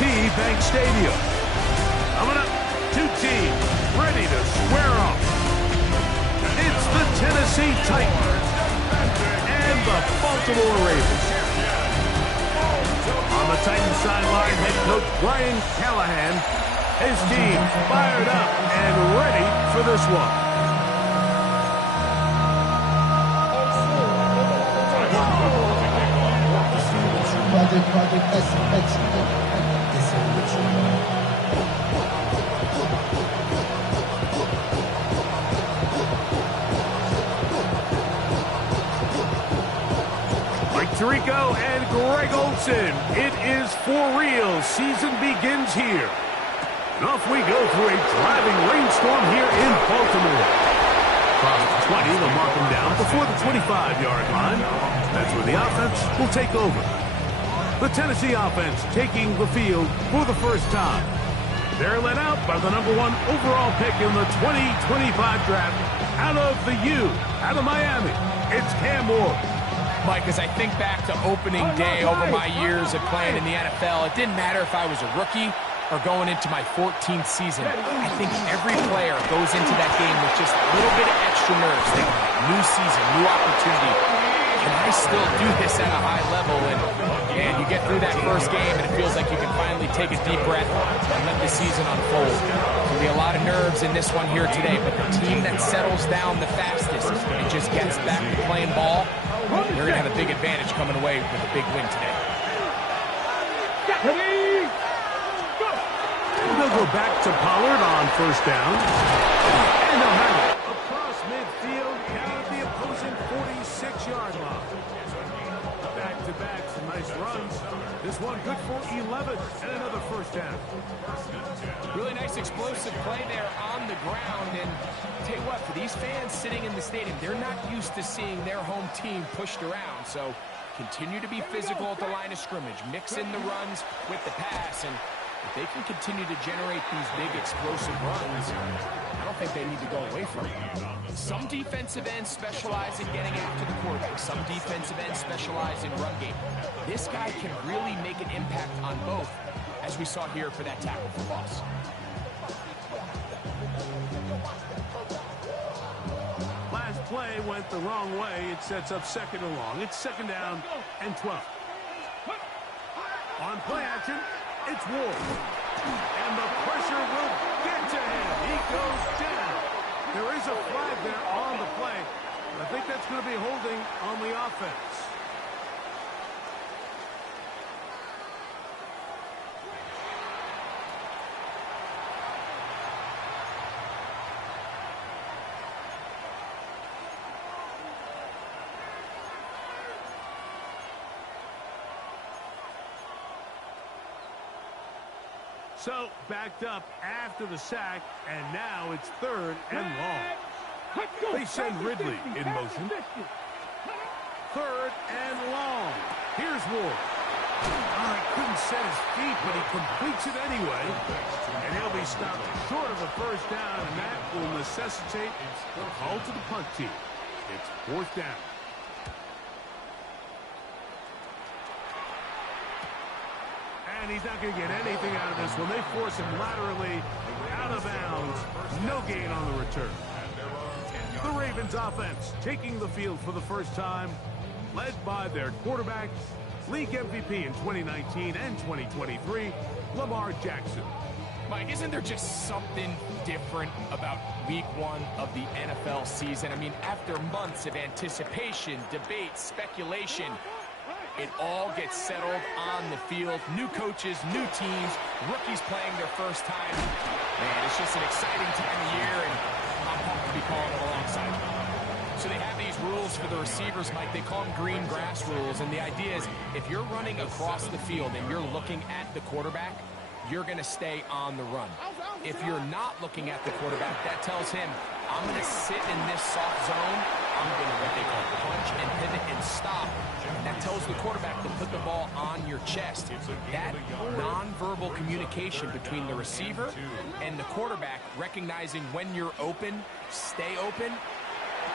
Bank Stadium. Coming up, two teams ready to square off. It's the Tennessee Titans and the Baltimore Ravens. On the Titans sideline, head coach Brian Callahan. His team fired up and ready for this one. Mike Tirico and Greg Olsen. It is for real. Season begins here. And off we go through a driving rainstorm here in Baltimore. Across the 20, they'll mark them down before the 25-yard line. That's where the offense will take over. The Tennessee offense taking the field for the first time. They're led out by the #1 overall pick in the 2025 draft out of the U, out of Miami. It's Cam Ward. Mike, as I think back to opening day over my years of playing in the NFL, it didn't matter if I was a rookie or going into my 14th season. I think every player goes into that game with just a little bit of extra nerves. Thinking, new season, new opportunity. Can I still do this at a high level? And man, you get through that first game and it feels like you can finally take a deep breath and let the season unfold. There'll be a lot of nerves in this one here today, but the team that settles down the fastest and just gets back to playing ball, they're going to have a big advantage coming away with a big win today. They'll go back to Pollard on first down. And they'll have it across midfield down at the opposing 46-yard line. Back-to-back, some nice runs. This one good for 11 and another first down. Really nice explosive play there on the ground. And tell you what, for these fans sitting in the stadium, they're not used to seeing their home team pushed around. So continue to be physical at the line of scrimmage. Mix in the runs with the pass. And if they can continue to generate these big explosive runs, I don't think they need to go away from it. Some defensive ends specialize in getting after the quarterback. Some defensive ends specialize in run game. This guy can really make an impact on both, as we saw here for that tackle for loss. Last play went the wrong way. It sets up second and long. It's second down and 12. On play action, it's Ward. And the pressure will get to him. He goes down. There is a flag there on the play. I think that's going to be holding on the offense. So, backed up after the sack, and now it's third and long. They send Ridley in motion. Third and long. Here's Ward. Couldn't set his feet, but he completes it anyway. And he'll be stopped short of a first down, and that will necessitate a call to the punt team. It's fourth down. And he's not going to get anything out of this one. They force him laterally out of bounds. No gain on the return. The Ravens offense taking the field for the first time, led by their quarterback, league MVP in 2019 and 2023, Lamar Jackson. Mike, isn't there just something different about week one of the NFL season? I mean, after months of anticipation, debate, speculation, it all gets settled on the field. New coaches, new teams, rookies playing their first time. Man, it's just an exciting time of year, and I'm pumped to be calling it alongside them. So they have these rules for the receivers, Mike. They call them green grass rules, and the idea is if you're running across the field and you're looking at the quarterback, you're going to stay on the run. If you're not looking at the quarterback, that tells him, I'm going to sit in this soft zone. I'm going to what they call punch and pivot and stop. And that tells the quarterback to put the ball on your chest. That nonverbal communication between the receiver and the quarterback, recognizing when you're open, stay open,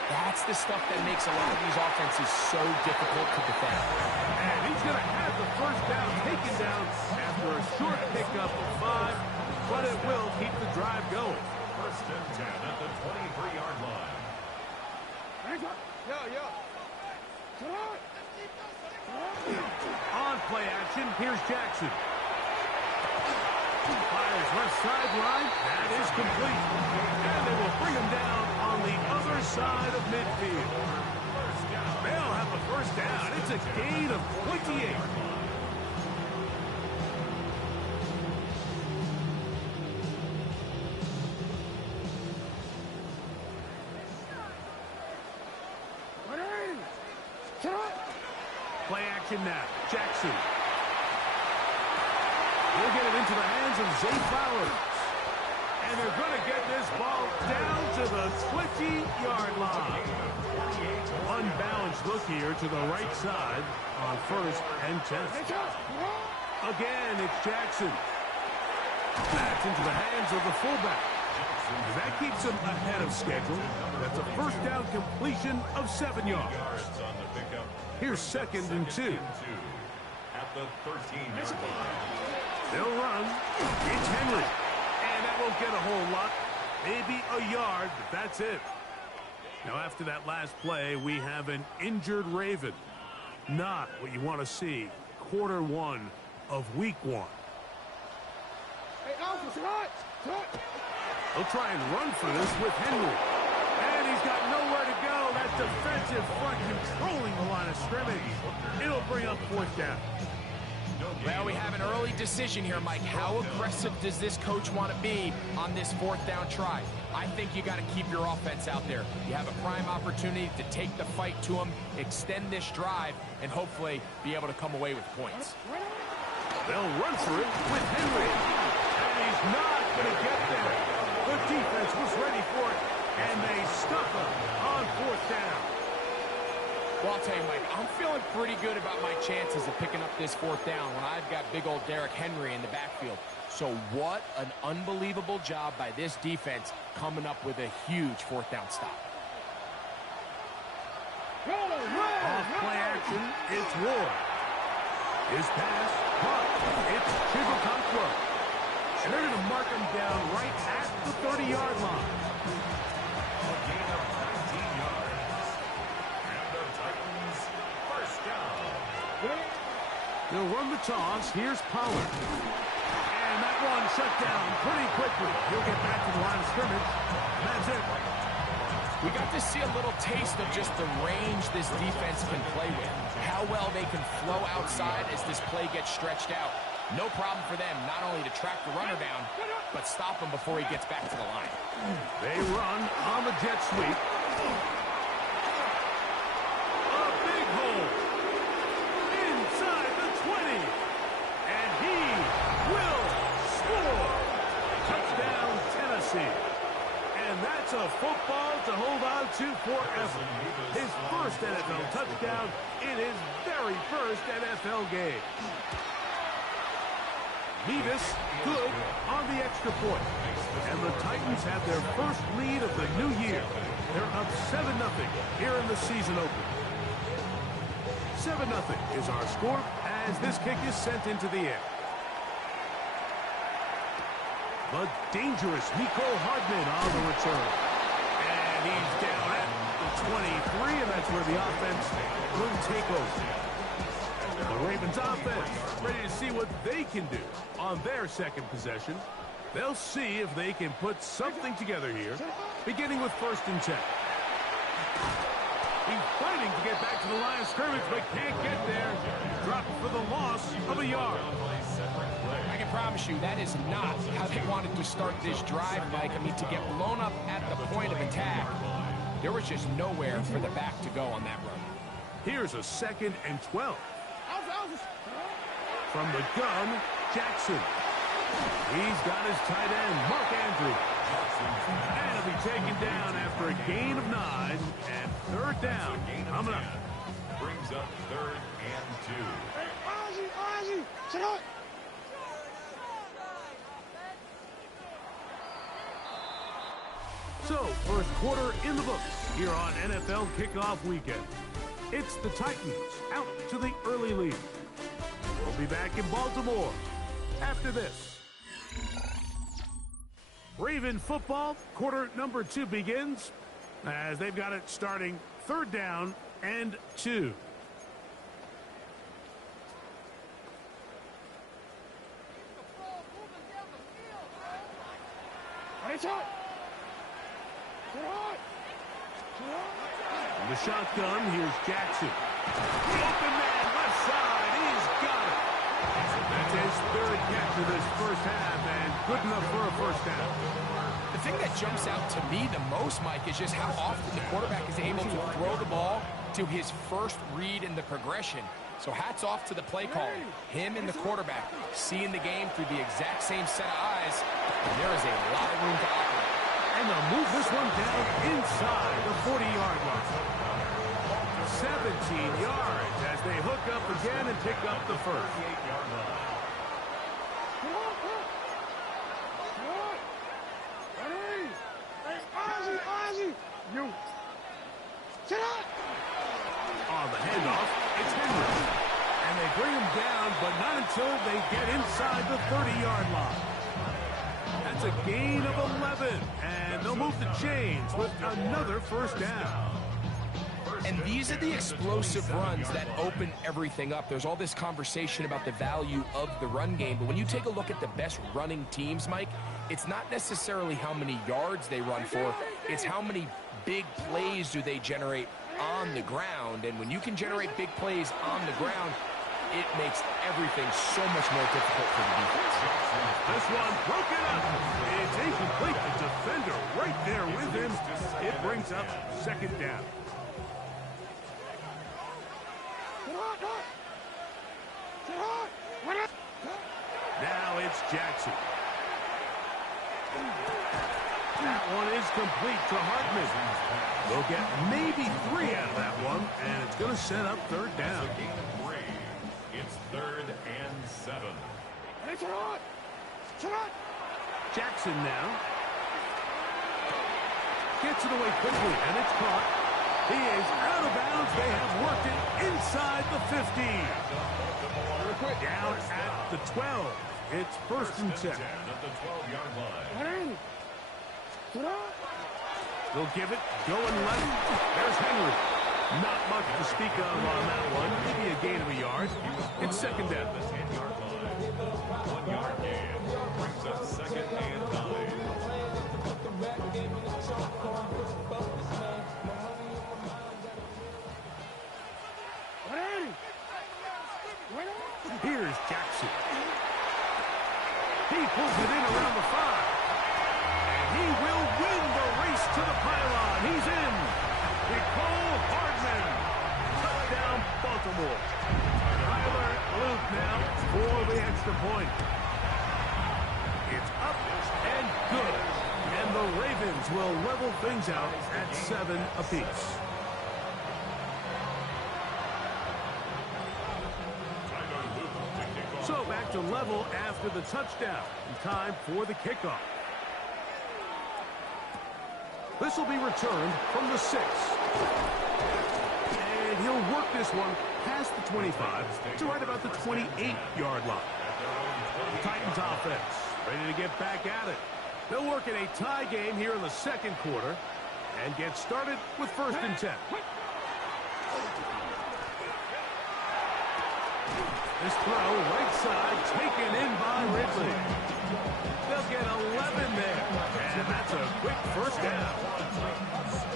that's the stuff that makes a lot of these offenses so difficult to defend. And he's going to have the first down taken down after for a short pickup of 5, but it will keep the drive going. First and 10 at the 23-yard line. On play action, here's Jackson. Fires left sideline. That is complete. And they will bring him down on the other side of midfield. They'll have a first down. It's a gain of 28. Play action now. Jackson. He'll get it into the hands of Zay Flowers. And they're going to get this ball down to the 20-yard line. Unbalanced look here to the right side on first and 10. Again, it's Jackson. That's into the hands of the fullback. That keeps him ahead of schedule. That's a first down completion of 7 yards. Here's second and 2. At the 13-yard line. They'll run. It's Henry. And that won't get a whole lot. Maybe a yard, but that's it. Now, after that last play, we have an injured Raven. Not what you want to see. Quarter 1 of week 1. They'll try and run for this with Henry. And he's got nowhere to go. That defensive front controlling the line of scrimmage. It'll bring up 4th down. Well, we have an early decision here, Mike. How aggressive does this coach want to be on this 4th down try? I think you got to keep your offense out there. You have a prime opportunity to take the fight to him, extend this drive, and hopefully be able to come away with points. They'll run for it with Henry. And he's not going to get there. The defense was ready for it, and they stuck him on 4th down. Well, I'll tell you, Mike, I'm feeling pretty good about my chances of picking up this 4th down when I've got big old Derrick Henry in the backfield. So what an unbelievable job by this defense coming up with a huge 4th down stop. Off play action, it's Ward. His pass, caught. It's Chigokonkwo. And they're going to mark him down right at the 30-yard line. A gain of 19 yards. And the Titans first down. They'll run the toss. Here's Pollard. And that one shut down pretty quickly. He'll get back to the line of scrimmage. And that's it. We got to see a little taste of just the range this defense can play with. How well they can flow outside as this play gets stretched out. No problem for them not only to track the runner down, but stop him before he gets back to the line. They run on the jet sweep. A big hole. Inside the 20. And he will score. Touchdown, Tennessee. And that's a football to hold on to forever. His first NFL touchdown in his very first NFL game. Mevis good on the extra point. And the Titans have their first lead of the new year. They're up 7-0 here in the season opener. 7-0 is our score as this kick is sent into the air. The dangerous Nico Hardman on the return. And he's down at the 23, and that's where the offense will take over. The Ravens offense ready to see what they can do on their second possession. They'll see if they can put something together here, beginning with 1st and 10. He's fighting to get back to the line of scrimmage, but can't get there. Dropped for the loss of a yard. I can promise you that is not how they wanted to start this drive, Mike. I mean, to get blown up at the point of attack, there was just nowhere for the back to go on that run. Here's a 2nd and 12. From the gun, Jackson. He's got his tight end, Mark Andrews. And he'll be taken down after a gain of 9 and 3rd down. Coming up. Brings up 3rd and 2. So, first quarter in the books here on NFL Kickoff Weekend. It's the Titans out to the early lead. We'll be back in Baltimore after this. Raven football, quarter number 2 begins as they've got it starting 3rd down and 2. The shotgun, here's Jackson. The open man, left side, he's got it. That's his 3rd catch of this first half, and good enough for a first down. The thing that jumps out to me the most, Mike, is just how often the quarterback is able to throw the ball to his first read in the progression. So hats off to the play calling. Him and the quarterback seeing the game through the exact same set of eyes. And there is a lot of room to operate. And they'll move this one down inside the 40-yard line. 17 yards as they hook up again and pick up the first. On the handoff, it's Henry. And they bring him down, but not until they get inside the 30-yard line. That's a gain of 11, and they'll move the chains with another first down. And these are the explosive runs that open everything up. There's all this conversation about the value of the run game, but when you take a look at the best running teams, Mike, it's not necessarily how many yards they run for, it's how many big plays do they generate on the ground. And when you can generate big plays on the ground, it makes everything so much more difficult for the defense. This one broken up. It's incomplete. The defender right there with him. It brings up 2nd down. Now it's Jackson. That one is complete to Hartman. They'll get maybe 3 out of that one, and it's going to set up 3rd down. It's 3rd and 7. Jackson now. Gets it away quickly, and it's caught. He is out of bounds. They have worked it inside the 15. Down at the 12. It's 1st and 10. At the 12-yard line. They'll give it, going left. There's Henry. Not much to speak of on that one. Maybe a gain of a yard. It's 2nd down. 10-yard line. 1-yard gain. Brings up 2nd and 9. Here's Jackson. He pulls it in around the 5. And he will win the race to the pylon. He's in. Nicole Hardman. Touchdown, Baltimore. Tyler Luke now for the extra point. It's up and good. And the Ravens will level things out at 7 apiece. So back to level after the touchdown. And time for the kickoff. This will be returned from the 6. And he'll work this one past the 25 to right about the 28-yard line. The Titans offense ready to get back at it. They'll work in a tie game here in the 2nd quarter and get started with 1st and 10. This throw, right side, taken in by Ridley. They'll get 11 there, and that's a quick 1st down.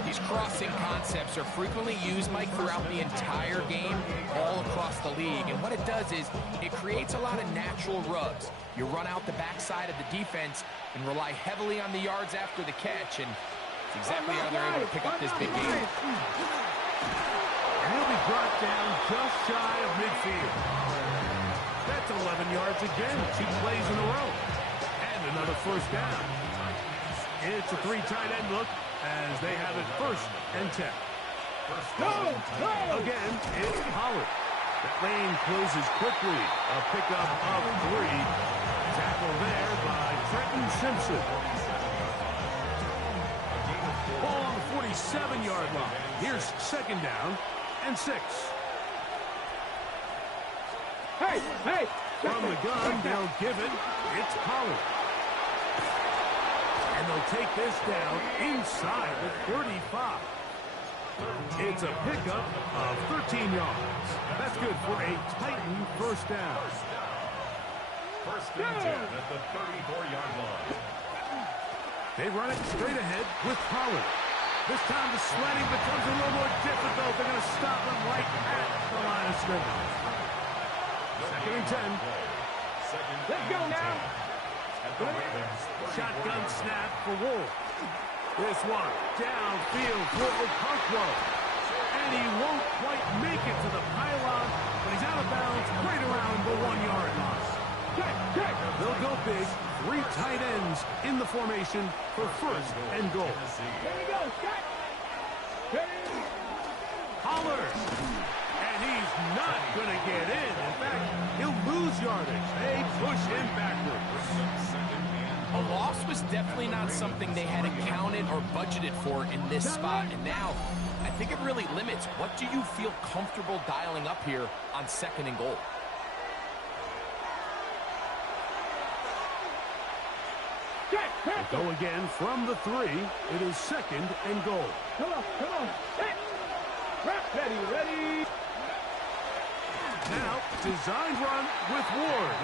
These crossing concepts are frequently used, Mike, throughout the entire game, all across the league. And what it does is it creates a lot of natural rubs. You run out the backside of the defense and rely heavily on the yards after the catch, and it's exactly how they're able to pick up this big game. And he'll be brought down just shy of midfield. That's 11 yards again, 2 plays in a row. And another 1st down. It's a 3 tight end look as they have it 1st and 10. Again, it's Pollard. That lane closes quickly. A pickup of 3. Tackle there by Trenton Simpson. Ball on the 47-yard line. Here's 2nd down and 6. Hey, From the gun, they'll give it. It's Pollard. And they'll take this down inside the 35. It's a pickup of 13 yards. That's good for a Titan first down. First and 10 at the 34-yard line. They run it straight ahead with Pollard. This time the sledding becomes a little more difficult. They're going to stop them right at the line of scrimmage. Second and 10. Let's go now. Shotgun snap for Wolf. This one downfield for Okonkwo. And he won't quite make it to the pylon, but he's out of bounds right around the 1-yard line. They'll go big. 3 tight ends in the formation for first and goal. Here we go, Scott. Pollard. And he's not going to get in. In fact, he'll lose yardage. They push him backwards. A loss was definitely not something they had accounted or budgeted for in this spot. And now, I think it really limits what do you feel comfortable dialing up here on second and goal. Go again from the 3. It is second and goal. Come on. Ready. Now, design run with Ward.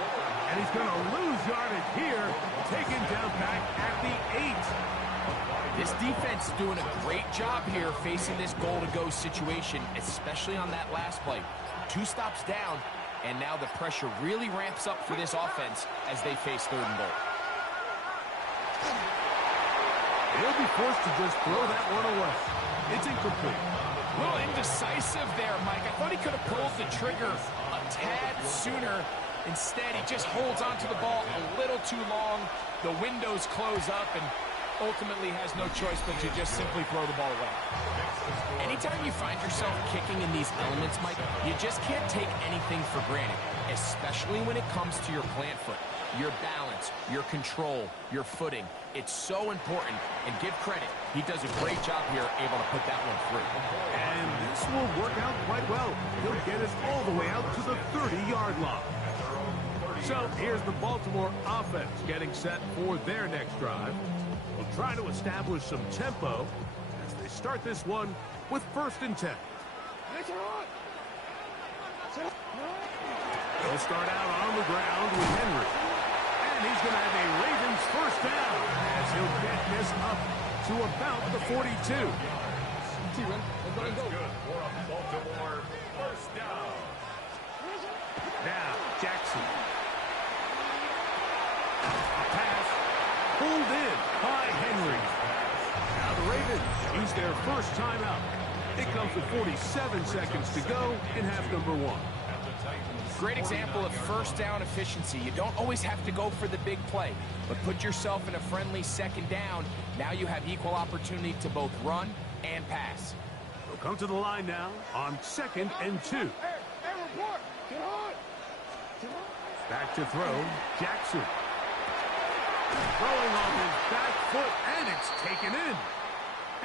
And he's going to lose yardage here. Taken down back at the 8. This defense is doing a great job here facing this goal-to-go situation, especially on that last play. 2 stops down, and now the pressure really ramps up for this offense as they face third and goal. He'll be forced to just throw that one away. It's incomplete. A little indecisive there, Mike. I thought he could have pulled the trigger a tad sooner. Instead, he just holds onto the ball a little too long. The windows close up, and ultimately has no choice but to just simply throw the ball away. Anytime you find yourself kicking in these elements, Mike, you just can't take anything for granted, especially when it comes to your plant foot. Your balance, your control, your footing. It's so important, and give credit. He does a great job here able to put that one through. And this will work out quite well. He'll get us all the way out to the 30-yard line. So here's the Baltimore offense getting set for their next drive. We'll try to establish some tempo as they start this one with first and 10. They'll start out on the ground with Henry. And he's going to have a Ravens first down as he'll get this up to about the 42. That's good for a Baltimore first down. Now, Jackson. A pass pulled in by Henry. Now the Ravens use their first timeout. It comes with 47 seconds to go in half number 1. Great example of first down efficiency. You don't always have to go for the big play, but put yourself in a friendly second down. Now you have equal opportunity to both run and pass. They'll come to the line now on second and 2. Back to throw, Jackson. Throwing off his back foot, and it's taken in.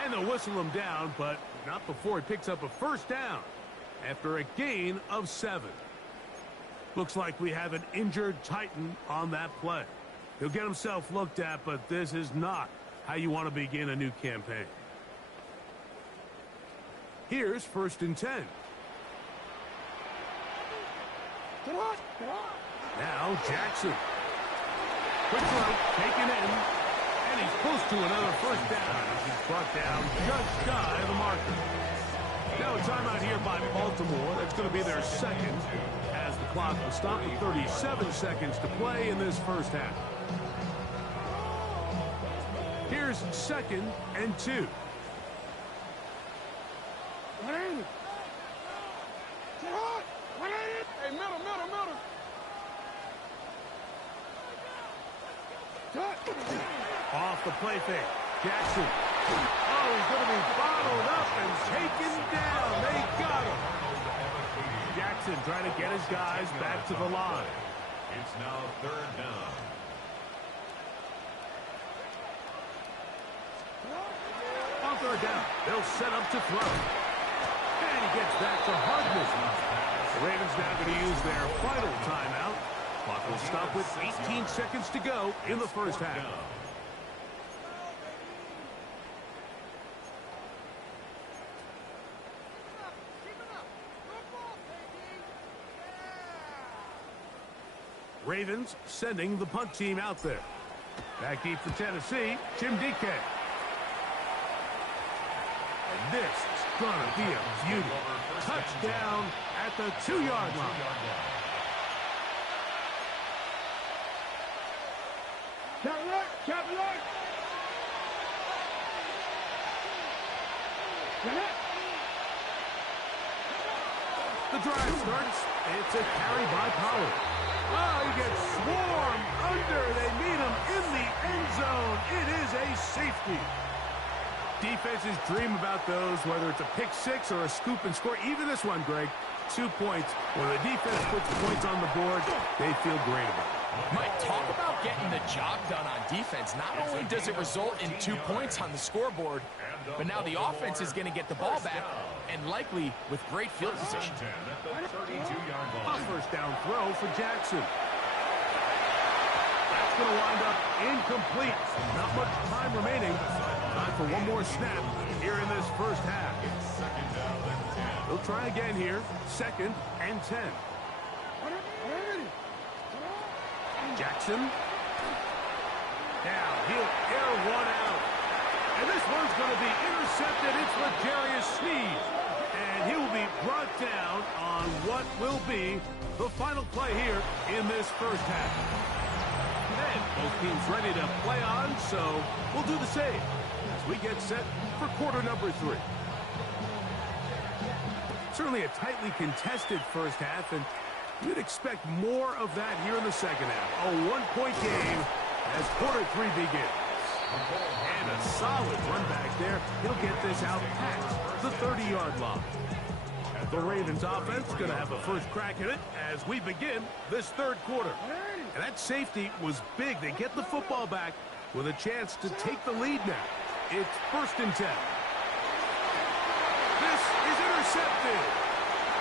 And they'll whistle him down, but not before he picks up a first down after a gain of 7. Looks like we have an injured Titan on that play. He'll get himself looked at, but this is not how you want to begin a new campaign. Here's first and 10. Now Jackson. Quick throw, taken in, and he's close to another first down as he's brought down just shy of the marker. Now a timeout here by Baltimore. That's going to be their second, as the clock will stop at 37 seconds to play in this first half. Here's second and 2. Hey, middle. Off the play fake. Jackson. Oh, he's going to be bottled up and taken down. They got him. Jackson trying to get his guys back to the line. It's now third down. On third down, they'll set up to throw. And he gets back to Hartman. The Ravens now going to use their final timeout. Clock will stop with 18 seconds to go in the first half. Ravens sending the punt team out there. Back deep for Tennessee, Jim DK. And this is going to be a beauty. Touchdown at the 2-yard line. Chop alert! The drive starts. It's a carry by Pollard. Oh, he gets swarmed under. They meet him in the end zone. It is a safety. Defenses dream about those, whether it's a pick six or a scoop and score. Even this one, Greg, 2 points. When the defense puts points on the board, they feel great about it. Mike, talk about getting the job done on defense. Not only does it result in 2 points on the scoreboard, but now the offense is going to get the ball back, and likely with great field position. A first down throw for Jackson. That's going to wind up incomplete. Not much time remaining. Time for one more snap here in this first half. They'll try again here. 2nd and 10. Jackson. Now he'll air one out. And this one's going to be intercepted. It's L'Jarius Sneed. And he will be brought down on what will be the final play here in this first half. And both teams ready to play on, so we'll do the same as we get set for quarter number 3. Certainly a tightly contested first half, and you'd expect more of that here in the second half. A 1-point game as quarter 3 begins. And a solid run back there. He'll get this out past the 30-yard line. The Ravens offense going to have a first crack at it as we begin this third quarter. And that safety was big. They get the football back with a chance to take the lead now. It's 1st and 10. This is intercepted.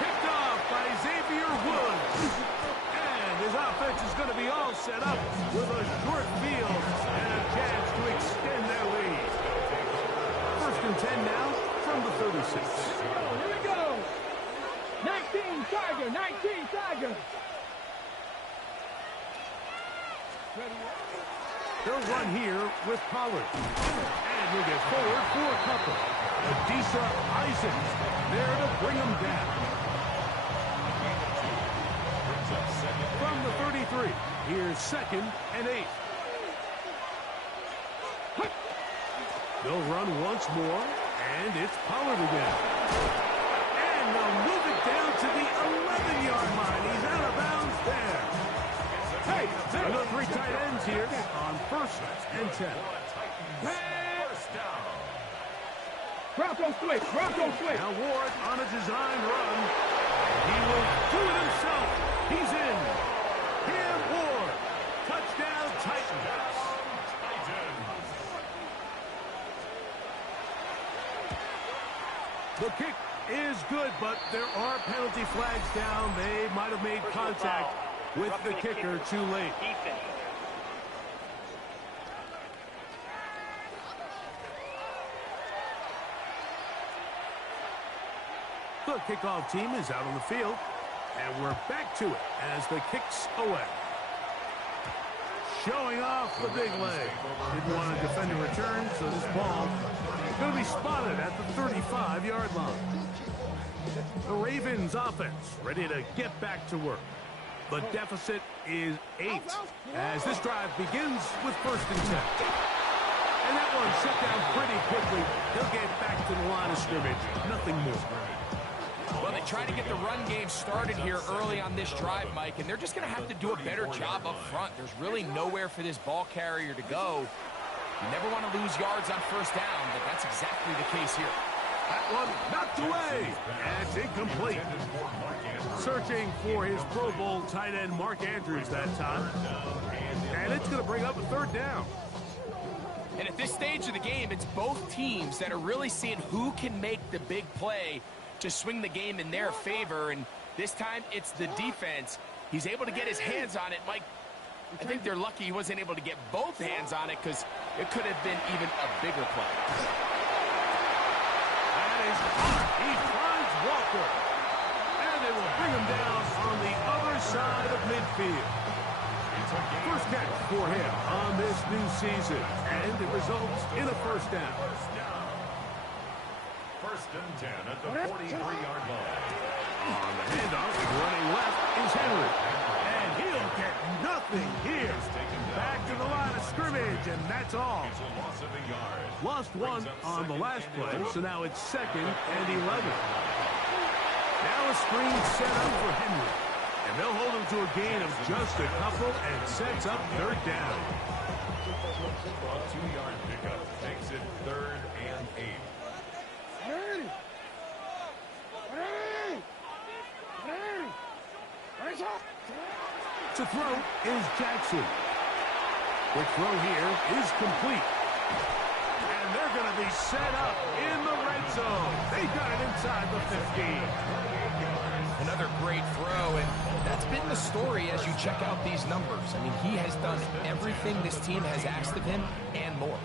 Picked off by Xavier Woods. And his offense is going to be all set up with a short field and a chance to extend their lead. 1st and 10 now from the 36. Here we go. 19 Tiger, 19 Tiger. They'll run here with Pollard. And he'll get forward for a couple. Adisa Isaacs there to bring him down. From the 33, here's 2nd and 8. They'll run once more, and it's Pollard again. And they'll move it down to the 11-yard line. He's out of bounds there. Hey, another 3 tight ends here on 1st and 10. Bronco switch, Bronco switch. Now Ward on a design run. He will do it himself. He's in. Here, Ward. Touchdown, Titans. The kick is good, but there are penalty flags down. They might have made contact with the kicker too late. The kickoff team is out on the field, and we're back to it as the kick's away. Showing off the big leg. Didn't want to defend a return, so this ball is going to be spotted at the 35-yard line. The Ravens offense ready to get back to work. The deficit is 8 as this drive begins with 1st and 10. And that one shut down pretty quickly. He'll get back to the line of scrimmage. Nothing more. Well, they try to get the run game started here early on this drive, Mike, and they're just going to have to do a better job up front. There's really nowhere for this ball carrier to go. You never want to lose yards on 1st down, but that's exactly the case here. That one knocked away, and it's incomplete. Searching for his Pro Bowl tight end Mark Andrews that time. And it's going to bring up a 3rd down. And at this stage of the game, it's both teams that are really seeing who can make the big play to swing the game in their favor. And this time, it's the defense. He's able to get his hands on it. Mike, I think they're lucky he wasn't able to get both hands on it because it could have been even a bigger play. That is hot. He finds Walker. And they will bring him down on the other side of midfield. First catch for him on this new season. And it results in a first down. First and 10 at the 43-yard line. On the handoff, running left is Henry. And he'll get nothing here. Back to the line of scrimmage, and that's all. It's a loss of a yard. Lost one on the last play, so now it's 2nd and 11. Now a screen set up for Henry. And they'll hold him to a gain of just a couple and sets up 3rd down. A 2-yard pickup takes it 3rd and 8. To throw is Jackson. The throw here is complete. And they're going to be set up in the red zone. They got it inside the 15. Another great throw, and that's been the story as you check out these numbers. I mean, he has done everything this team has asked of him and more.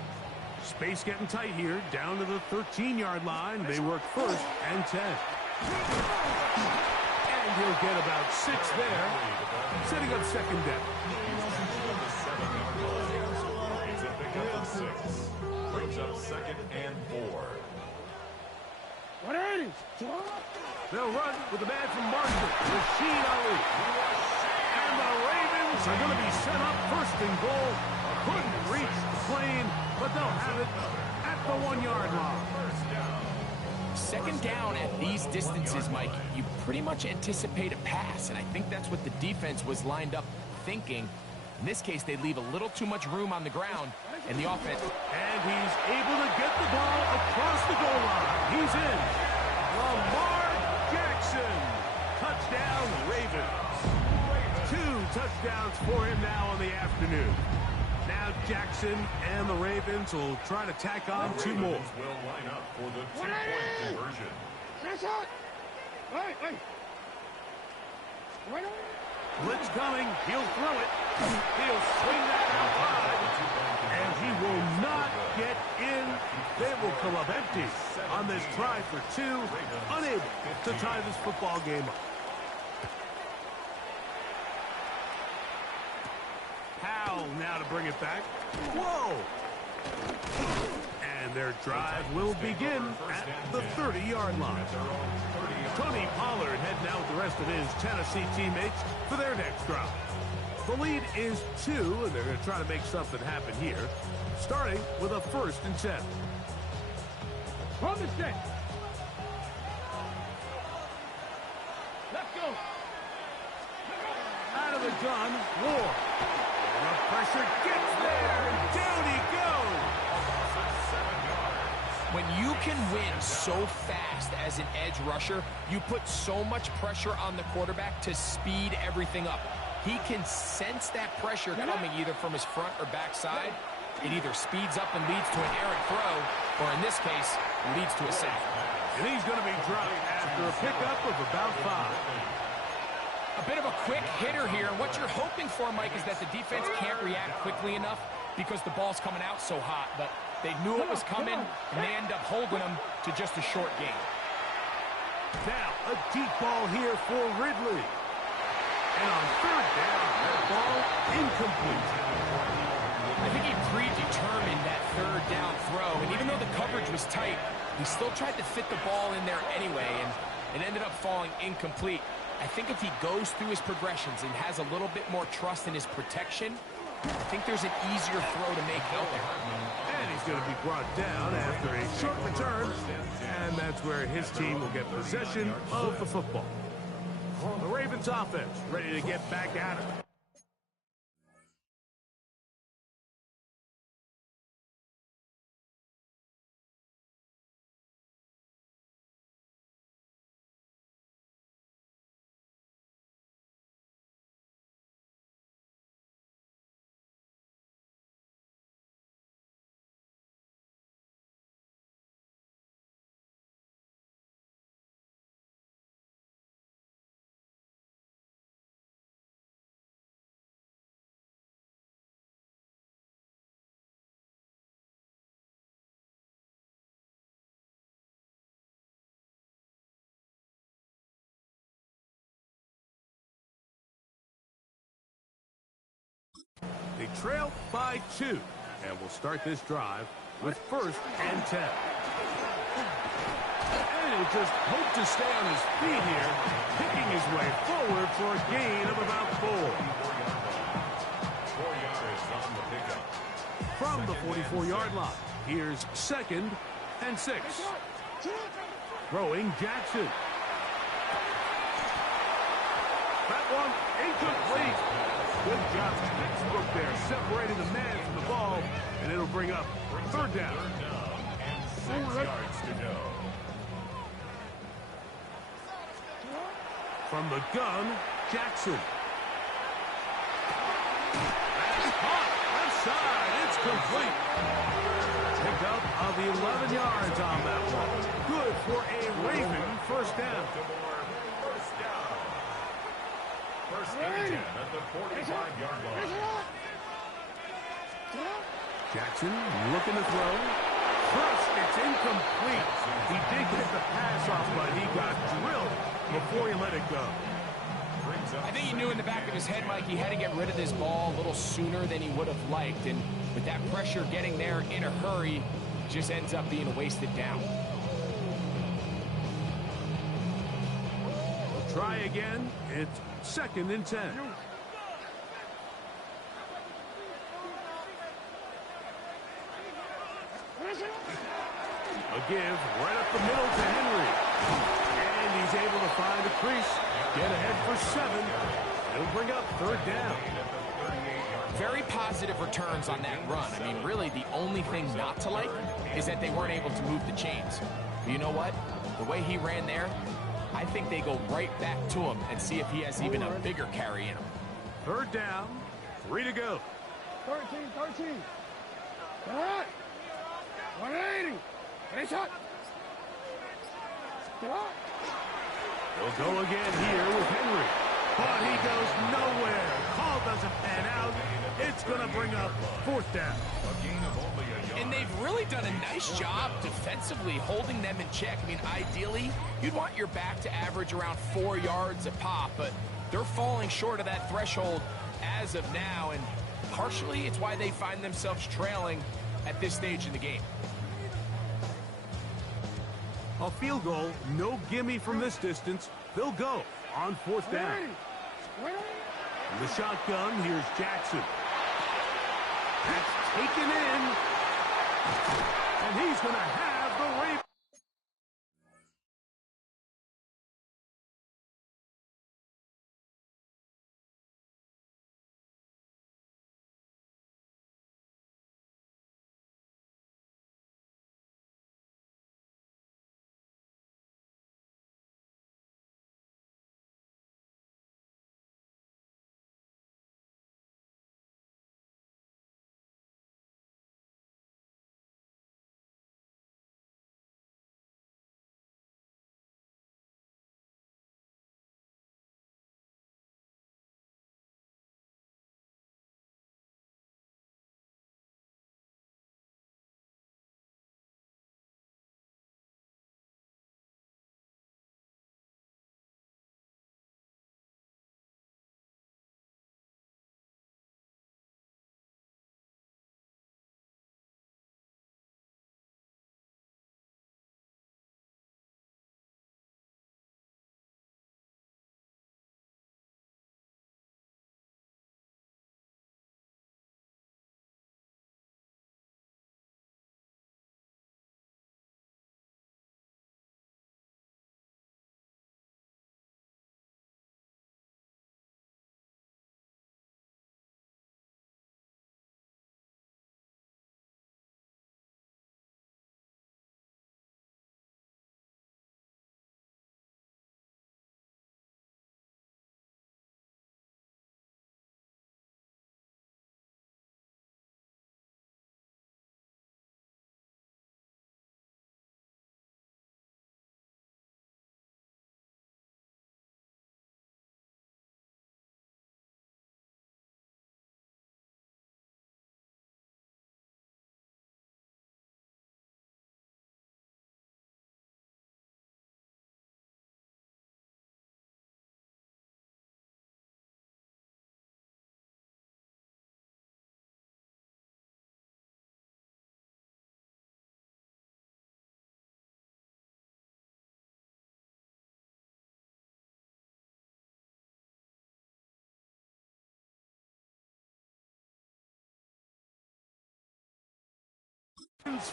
Space getting tight here, down to the 13-yard line. They work 1st and 10. And he'll get about 6 there, setting up 2nd down. It's a pickup of 6. Brings up 2nd and 4. They'll run with the man from Marshall, Rashid Ali. And the Ravens are going to be set up 1st and goal. Couldn't reach the plane, but they'll have it at the 1-yard line. 2nd down at these distances, Mike, you pretty much anticipate a pass, and I think that's what the defense was lined up thinking. In this case, they leave a little too much room on the ground, and the offense... And he's able to get the ball across the goal line. He's in. Lamar Jackson. Touchdown, Ravens. 2 touchdowns for him now in the afternoon. Now Jackson and the Ravens will try to tack on 2 more. Ravens will line up for the 2-point conversion. Blitz coming. He'll throw it. He'll swing that out wide. And he will not get in. They will come up empty on this try for 2. Unable to tie this football game up. Powell now to bring it back. Whoa! And their drive will begin at the 30-yard line. Tony Pollard heading out with the rest of his Tennessee teammates for their next drive. The lead is 2, and they're going to try to make something happen here, starting with a 1st and 10. From the set. Let's go. Out of the gun, Ward. And the pressure gets there, and down he goes. When you can win so fast as an edge rusher, you put so much pressure on the quarterback to speed everything up. He can sense that pressure coming either from his front or back side. It either speeds up and leads to an errant throw, or in this case, leads to a sack. And he's going to be dropped after a pickup of about 5. A bit of a quick hitter here. What you're hoping for, Mike, is that the defense can't react quickly enough because the ball's coming out so hot. But they knew it was coming, and they end up holding them to just a short gain. Now, a deep ball here for Ridley. And on 3rd down, that ball incomplete. I think he predetermined that 3rd down throw, and even though the coverage was tight, he still tried to fit the ball in there anyway, and it ended up falling incomplete. I think if he goes through his progressions and has a little bit more trust in his protection, I think there's an easier throw to make out there. And he's going to be brought down after a short return, and that's where his team will get possession of the football. The Ravens offense ready to get back at it. They trail by 2. And we'll start this drive with 1st and 10. And he'll just hope to stay on his feet here, picking his way forward for a gain of about 4. 4 yards on the pickup. From the 44-yard line, here's 2nd and 6. Throwing Jackson. That one incomplete. Good job, textbook there, separating the man from the ball, and it'll bring up 3rd down. And 6 yards to go. From the gun, Jackson. That's caught. Left side. It's complete. Pick up of 11 yards on that one. Good for a Raven 1st down. First down. 1st and 10 at the 45-yard line. Jackson looking to throw. First, it's incomplete. He did get the pass off, but he got drilled before he let it go. I think he knew in the back of his head, Mike, he had to get rid of this ball a little sooner than he would have liked. And with that pressure getting there in a hurry, just ends up being a wasted down. We'll try again. It's 2nd and 10. A give right up the middle to Henry. And he's able to find a crease. Get ahead for 7. It'll bring up 3rd down. Very positive returns on that run. I mean, really, the only thing not to like is that they weren't able to move the chains. But you know what? The way he ran there, I think they go right back to him and see if he has even a bigger carry in him. 3rd down. 3 to go. 13. All right. 180. Finish up. They'll go again here with Henry. But he goes nowhere. Call doesn't pan out. It's going to bring up 4th down. A gain of only a yard. And they've really done a nice job defensively holding them in check. I mean, ideally, you'd want your back to average around 4 yards a pop, but they're falling short of that threshold as of now, and partially it's why they find themselves trailing at this stage in the game. A field goal, no gimme from this distance. They'll go on 4th down. In the shotgun, here's Jackson. That's taken in. And he's going to have the Ravens.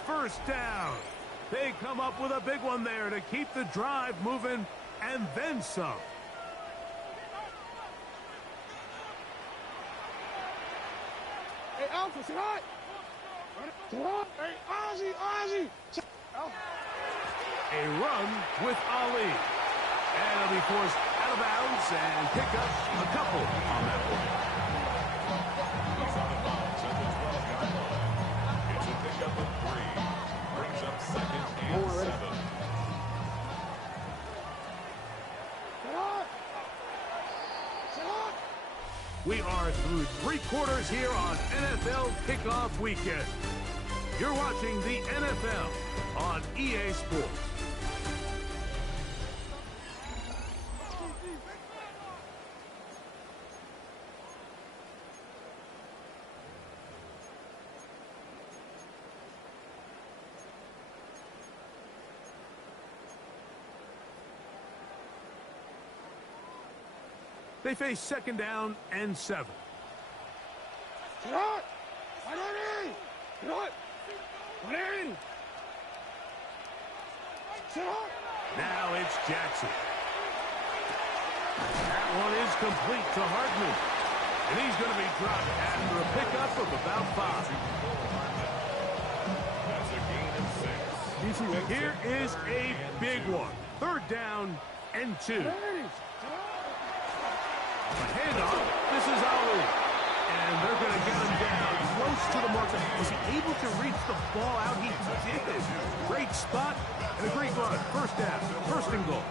First down. They come up with a big one there to keep the drive moving and then some. Hey, Alpha, sit hot. Sit hot. Hey, Ozzy. A run with Ali. And he'll be forced out of bounds and pick up a couple on that one. He's out of bounds at the 12-yard line. It's a pickup of 3. Brings up 2nd and 7. We are through 3 quarters here on NFL Kickoff Weekend. You're watching the NFL on EA Sports. They face 2nd down and 7. Now it's Jackson. That one is complete to Hardman. And he's going to be dropped after a pickup of about 5. That's a gain of 6. Here is a big one. 3rd down and 2. Handoff. This is Ali. And they're going to get him down close to the marker. Was he able to reach the ball out? He did. Great spot and a great run. 1st down. 1st and goal.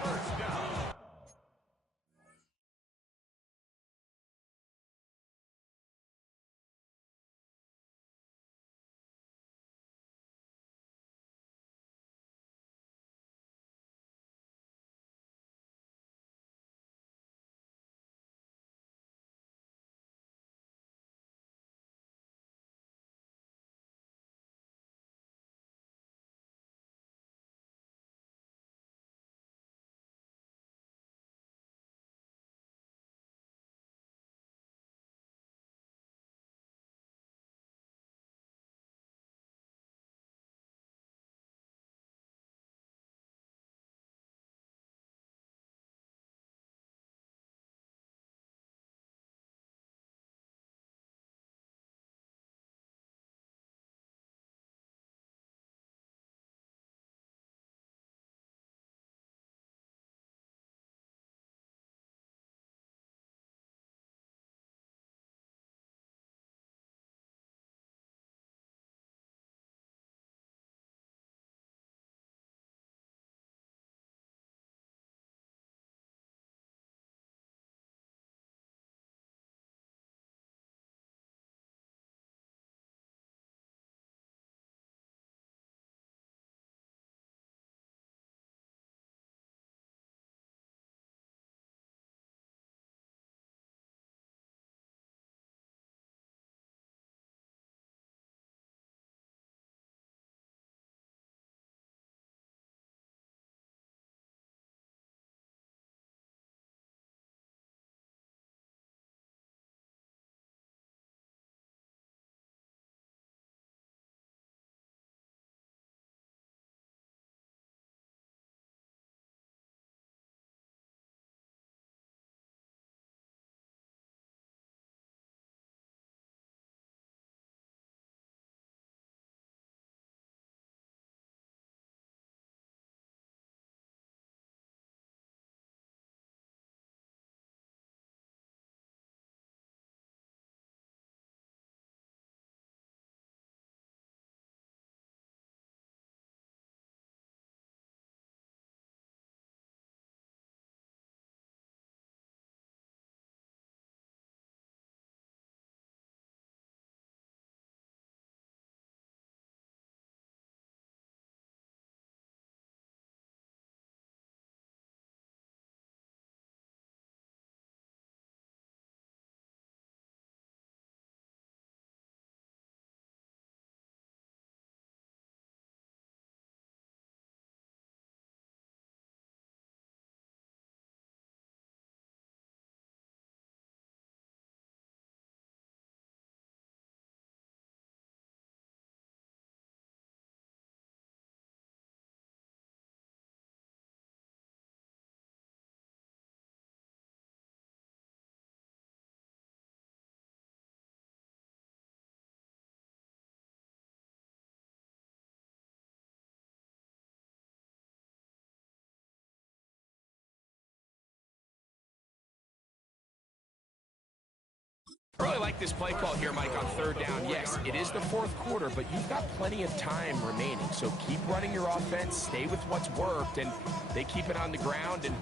I really like this play call here, Mike, on third down. Yes, it is the fourth quarter, but you've got plenty of time remaining. So keep running your offense, stay with what's worked, and they keep it on the ground and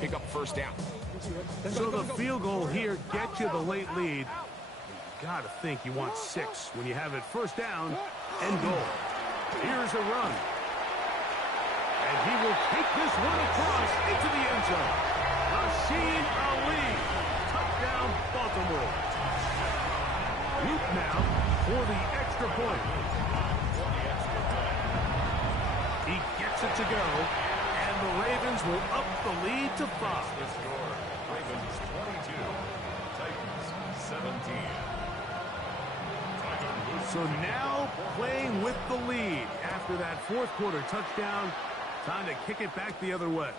pick up first down. So the field goal here gets you the late lead. You got to think you want 6 when you have it first down and goal. Here's a run. And he will take this one across into the end zone. Rashid Ali, touchdown Baltimore. Yeet now for the extra point. He gets it to go, and the Ravens will up the lead to 5. The score, Ravens 22, Titans 17. So now playing with the lead after that fourth quarter touchdown. Time to kick it back the other way.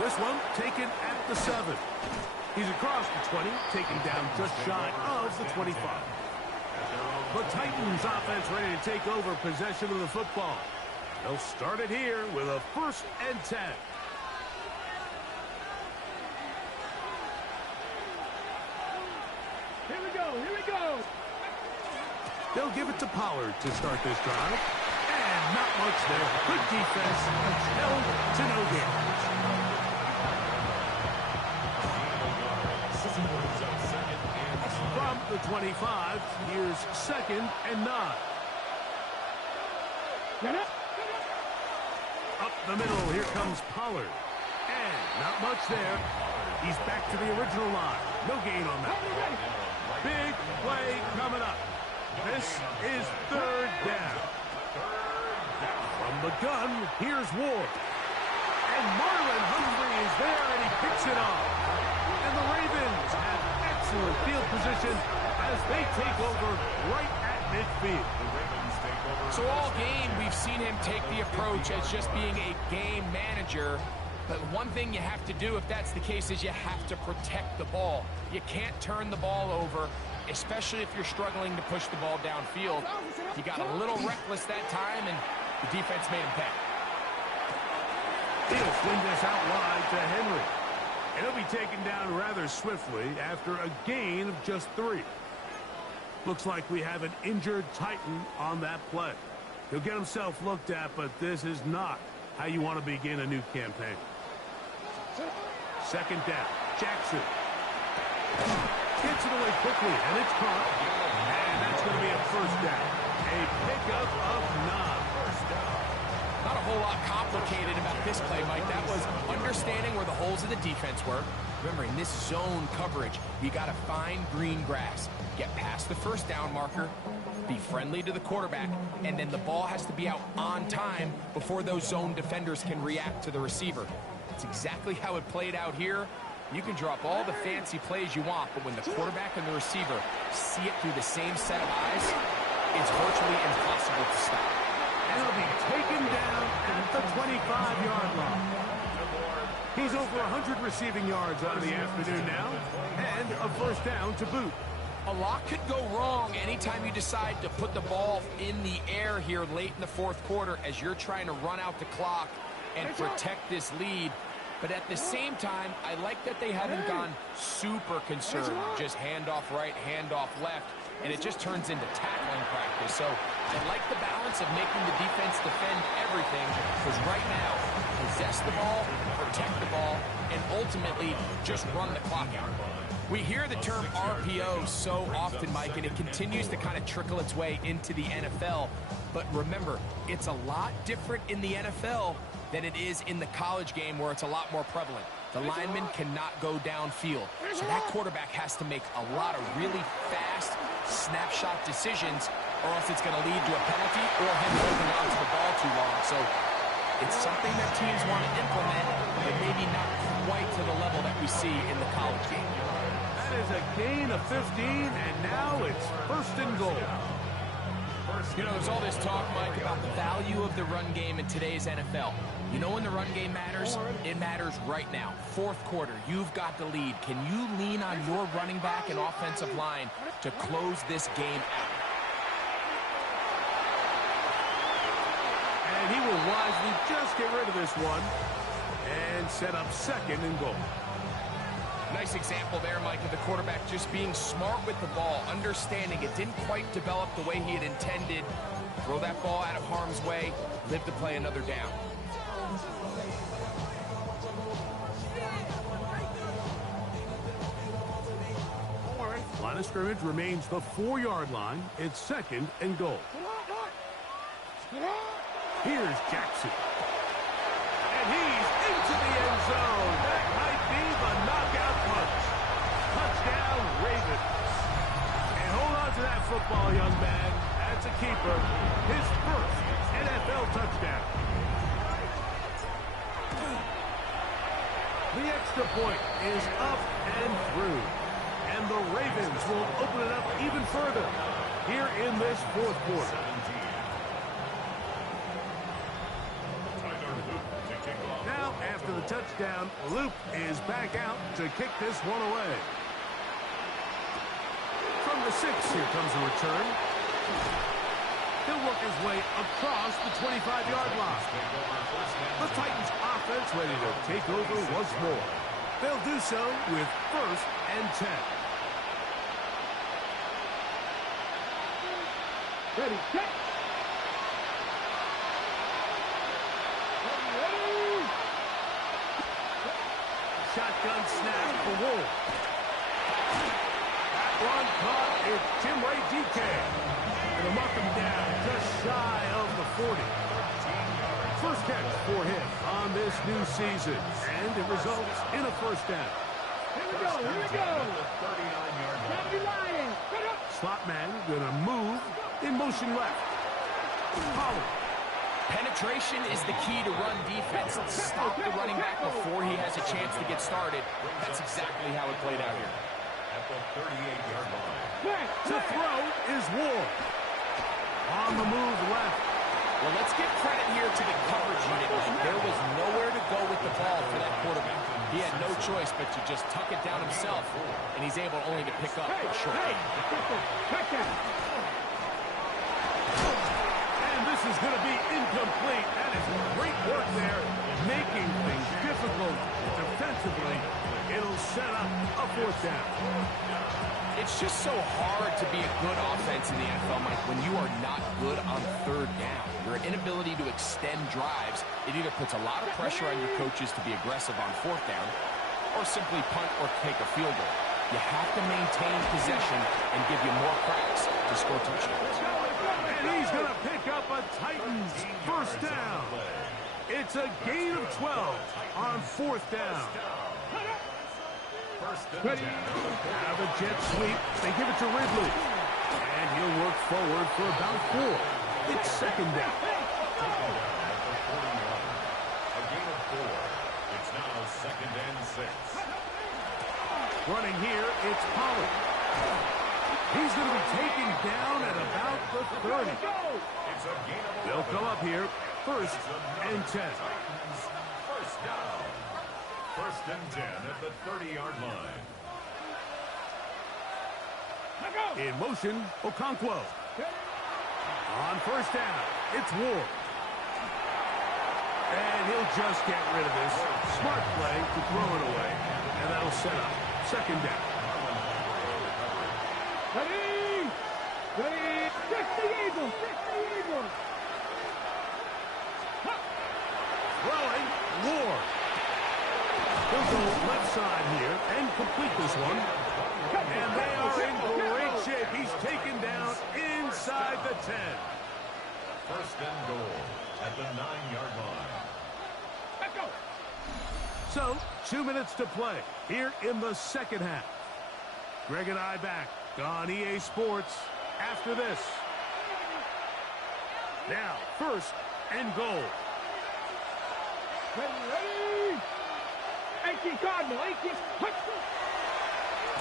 This one taken at the 7. He's across the 20, taken down just shy of the 25. The Titans offense ready to take over possession of the football. They'll start it here with a 1st and 10. Here we go, here we go. They'll give it to Pollard to start this drive. And not much there. Good defense. Held to no damage. From the 25, here's 2nd and 9. Up the middle, here comes Pollard. And not much there. He's back to the original line. No gain on that. Big play coming up. This is 3rd down. From the gun, here's Ward. And Marlon Humphrey is there, and he picks it off. And the Ravens have excellent field position as they take over right at midfield. So all game, we've seen him take the approach as just being a game manager. But one thing you have to do, if that's the case, is you have to protect the ball. You can't turn the ball over, especially if you're struggling to push the ball downfield. He got a little reckless that time, and the defense made him pay. He'll swing this out wide to Henry. And he'll be taken down rather swiftly after a gain of just 3. Looks like we have an injured Titan on that play. He'll get himself looked at, but this is not how you want to begin a new campaign. 2nd down. Jackson gets it away quickly, and it's caught. And that's going to be a 1st down. A pickup of 9. Not a whole lot complicated about this play, Mike. That was understanding where the holes of the defense were. Remember, in this zone coverage, you got to find green grass. Get past the 1st down marker, be friendly to the quarterback, and then the ball has to be out on time before those zone defenders can react to the receiver. That's exactly how it played out here. You can drop all the fancy plays you want, but when the quarterback and the receiver see it through the same set of eyes, it's virtually impossible to stop. And he'll be taken down at the 25-yard line. He's over 100 receiving yards on the afternoon now, and a 1st down to boot. A lot could go wrong anytime you decide to put the ball in the air here late in the 4th quarter as you're trying to run out the clock and protect this lead. But at the same time, I like that they haven't gone super concerned. Just handoff right, handoff left, and it just turns into tackling practice. So I like the balance of making the defense defend everything, because right now, possess the ball, protect the ball, and ultimately just run the clock out. We hear the term RPO so often, Mike, and it continues to kind of trickle its way into the NFL. But remember, it's a lot different in the NFL than it is in the college game, where it's a lot more prevalent. The lineman cannot go downfield. So that quarterback has to make a lot of really fast snapshot decisions, or else it's going to lead to a penalty or him holding on to the ball too long. So it's something that teams want to implement, but maybe not quite to the level that we see in the college game. That is a gain of 15, and now it's 1st and goal. You know, there's all this talk, Mike, about the value of the run game in today's NFL. You know when the run game matters? It matters right now. 4th quarter, you've got the lead. Can you lean on your running back and offensive line to close this game out? And he will wisely just get rid of this one and set up 2nd and goal. Nice example there, Mike, of the quarterback just being smart with the ball, understanding it didn't quite develop the way he had intended. Throw that ball out of harm's way, live to play another down. Line of scrimmage remains the 4-yard line. It's 2nd and goal. Here's Jackson. And he's into the end zone. That might be the knockout punch. Touchdown, Ravens. And hold on to that football, young man. That's a keeper. His first NFL touchdown. The extra point is up and through. And the Ravens will open it up even further here in this 4th quarter. Now, after the touchdown, Luke is back out to kick this one away. From the 6, here comes a return. He'll work his way across the 25-yard line. The Titans offense ready to take over once more. They'll do so with 1st and 10. Ready, set. Shotgun snap for Wolf. That one caught is Tim Ray DK. And they'll mark him down just shy of the 40. First catch for him on this new season. And it results in a 1st down. Here we go, here we go. 39-yard line. Slot man gonna move in motion left. Pollard. Penetration is the key to run defense. Stop the running back before he has a chance to get started. That's exactly how it played out here. At the 38-yard line. To throw is Ward. On the move left. Well, let's give credit here to the coverage unit. There was nowhere to go with the ball for that quarterback. He had no choice but to just tuck it down himself, and he's able only to pick up a short gain. And this is going to be incomplete. That is great work there, making things difficult defensively. It'll set up a 4th down. It's just so hard to be a good offense in the NFL, Mike, when you are not good on 3rd down. Your inability to extend drives, it either puts a lot of pressure on your coaches to be aggressive on 4th down or simply punt or take a field goal. You have to maintain possession and give you more cracks to score touchdowns. And he's going to pick up a Titans 1st down. It's a gain of 12 on 4th down. Now the jet sweep. They give it to Ridley. And he'll work forward for about 4. It's 2nd down. A gain of 4. It's now 2nd and 6. Running here, it's Pollard. He's going to be taken down at about the 30. It's a gain of 11. They'll come up here, 1st and 10. First down. 1st and 10 at the 30-yard line. In motion, Okonkwo. On 1st down, it's Ward. And he'll just get rid of this. Smart play to throw it away. And that'll set up 2nd down. Ready! Ready! Fix the Eagles! Fix the Eagles! Throwing, Ward. He'll go left side here and complete this one. And they are in great shape. He's taken down inside the 10. 1st and goal at the 9-yard line. Let's go! So, 2 minutes to play here in the 2nd half. Greg and I back on EA Sports after this. Now, 1st and goal. Ready! 18 Cardinal, 18.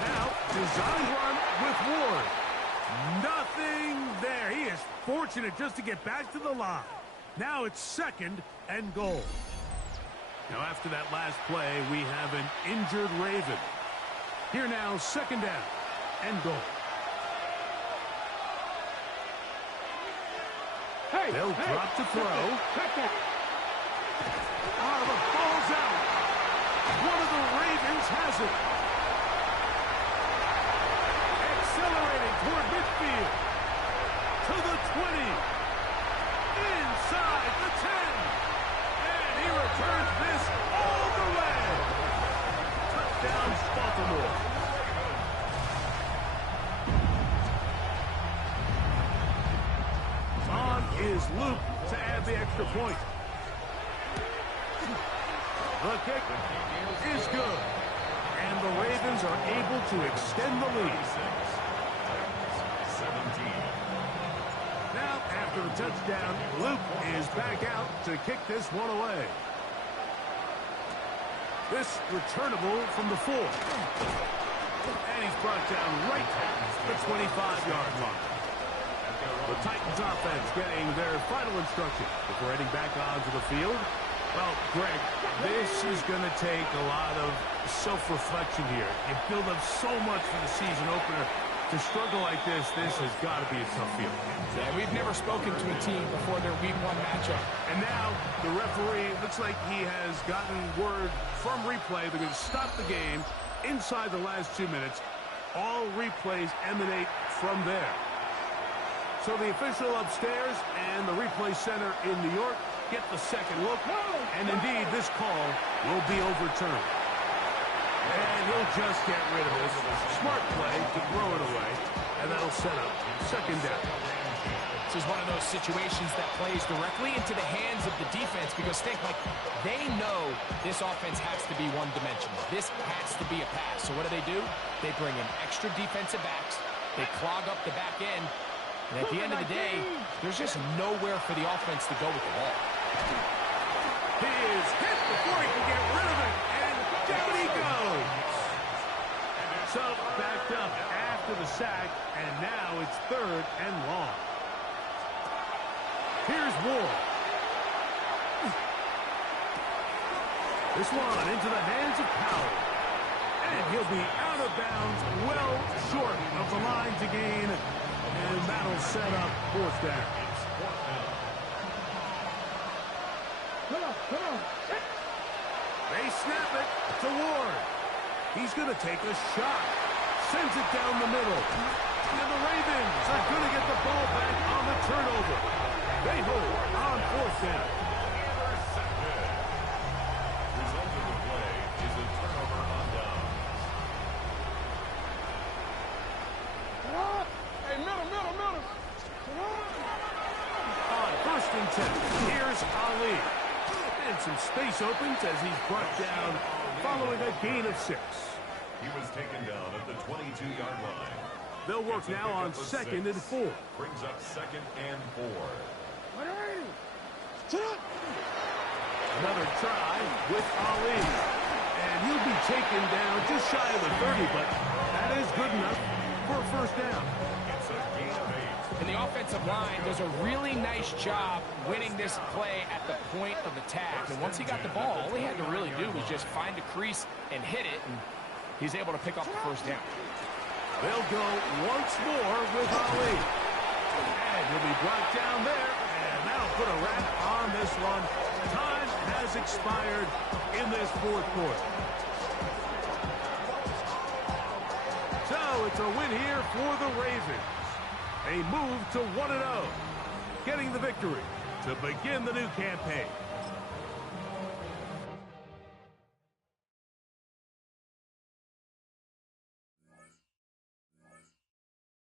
Now, design run with Ward. Nothing there. He is fortunate just to get back to the line. Now it's 2nd and goal. Now, after that last play, we have an injured Raven. Here now, 2nd down and goal. Hey, They'll drop to throw. Check that. The ball's out. One of the Ravens has it. accelerating toward midfield. To the 20. Inside the 10. And he returns this all the way. Touchdown, Baltimore. On is Luke to add the extra point. The kick is good. And the Ravens are able to extend the lead. 17. Now, after the touchdown, Luke is back out to kick this one away. This returnable from the 4. And he's brought down right past the 25-yard line. The Titans offense getting their final instruction before heading back onto the field. Well, Greg, this is going to take a lot of self-reflection here. You build up so much for the season opener. To struggle like this has got to be a tough field. Yeah, we've never spoken to a team before their Week 1 matchup. And now the referee looks like he has gotten word from replay. They're going to stop the game inside the last 2 minutes. All replays emanate from there. So the official upstairs and the replay center in New York get the second look. And indeed, this call will be overturned. And he'll just get rid of this. Smart play to throw it away. And that'll set up second down. This is one of those situations that plays directly into the hands of the defense because think, like, they know this offense has to be one-dimensional. This has to be a pass. So what do? They bring in extra defensive backs. They clog up the back end. And at the end of the day, there's just nowhere for the offense to go with the ball. He is hit before he can get rid of it. And down he goes. So backed up after the sack. And now it's 3rd and long. Here's Ward. This one into the hands of Powell. And he'll be out of bounds, well short of the line to gain. And that'll set up 4th down. Come on. They snap it to Ward. He's going to take a shot. Sends it down the middle. And the Ravens are going to get the ball back on the turnover. They hold on 4th down. Result of the play is a turnover on downs. Hey, middle. On 1st and 10, here's Ali. And some space opens as he's brought down following a gain of 6. He was taken down at the 22-yard line. They'll work It's a now on pickup of 2nd and 6. 4. Brings up 2nd and 4. Another try with Ali. And he'll be taken down just shy of the 30, but that is good enough for a 1st down. It's a gain of 8. And the offensive line does a really nice job winning this play at the point of attack. And once he got the ball, all he had to really do was just find a crease and hit it, and he's able to pick up the 1st down. They'll go once more with Ali. And he'll be brought down there, and that'll put a wrap on this one. Time has expired in this 4th quarter. So it's a win here for the Ravens. They move to 1-0, getting the victory to begin the new campaign.